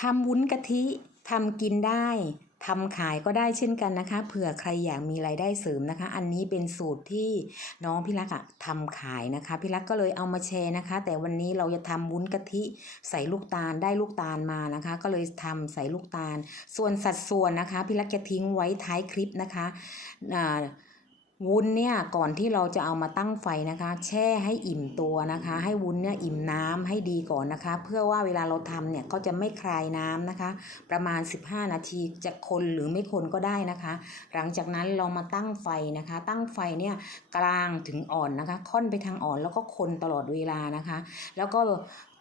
ทำวุ้นกะทิทำกินได้ทำขายก็ได้เช่นกันนะคะ เผื่อใครอยากมีรายได้เสริมนะคะ อันนี้เป็นสูตรที่น้องพี่รักอะทำขายนะคะพี่รักก็เลยเอามาแชร์นะคะ แต่วันนี้เราจะทำวุ้นกะทิใส่ลูกตาลได้ลูกตาลมานะคะ ก็เลยทำใส่ลูกตาล ส่วนสัดส่วนนะคะพี่รักจะทิ้งไว้ท้ายคลิปนะคะอ่า วุ้นเนี่ยก่อนที่เราจะเอามาตั้งไฟนะคะ แช่ให้อิ่มตัวนะคะ ให้วุ้นเนี่ยอิ่มน้ำให้ดีก่อนนะคะ เพื่อว่าเวลาเราทำเนี่ยก็จะไม่คลายน้ำนะคะ ประมาณ 15 นาทีจะคนหรือไม่คนก็ได้นะคะ หลังจากนั้นเรามาตั้งไฟนะคะ ตั้งไฟเนี่ยกลางถึงอ่อนนะคะ ค่อนไปทางอ่อนแล้วก็คนตลอดเวลานะคะ แล้วก็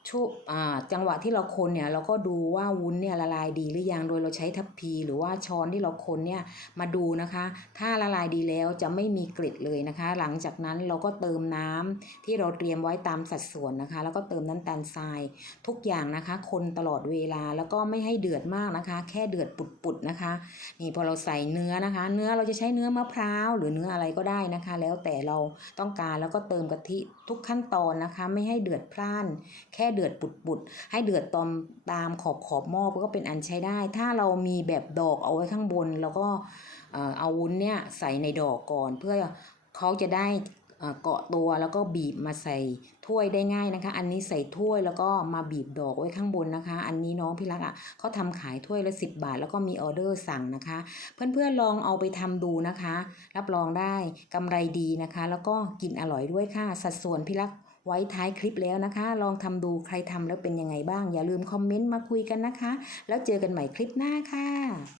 ช่วอ่าจังหวะที่เราคนเนี่ยเราก็ดูว่าวุ้นเนี่ยละลายดีหรือยังโดยเราใช้ทัพพี หรือว่าช้อนที่เราคนเนี่ยมาดูนะคะ ถ้าละลายดีแล้วจะไม่มีกลิ่นเลยนะคะ หลังจากนั้นเราก็เติมน้ำที่เราเตรียมไว้ตามสัดส่วนนะคะ แล้วก็เติมน้ำตาลทราย ทุกอย่างนะคะ คนตลอดเวลาแล้วก็ไม่ให้เดือดมากนะคะ แค่เดือดปุดๆนะคะ นี่พอเราใส่เนื้อนะคะ เนื้อเราจะใช้เนื้อมะพร้าวหรือเนื้ออะไรก็ได้นะคะ แล้วแต่เราต้องการแล้วก็เติมกะทิทุกขั้นตอนนะคะ ไม่ให้เดือดพล่าน แค่เดือดปุดๆให้เดือดตอมตามขอบขอบหม้อก็เป็นอันใช้ได้ ถ้าเรามีแบบดอกเอาไว้ข้างบน แล้วก็เอาวุ้นเนี่ยใส่ในดอกก่อนเพื่อเขาจะได้เกาะตัวแล้วก็บีบมาใส่ถ้วยได้ง่ายนะคะ อันนี้ใส่ถ้วยแล้วก็มาบีบดอกไว้ข้างบนนะคะ อันนี้น้องพี่รักอะเขาทำขายถ้วยละ 10 บาท แล้วก็มีออเดอร์สั่งนะคะ เพื่อนๆลองเอาไปทำดูนะคะ รับรองได้กำไรดีนะคะ แล้วก็กินอร่อยด้วยค่ะ สัดส่วนพี่รัก ไว้ท้ายคลิปแล้วนะคะ ลองทำดูใครทำแล้วเป็นยังไงบ้าง อย่าลืมคอมเมนต์มาคุยกันนะคะ แล้วเจอกันใหม่คลิปหน้าค่ะ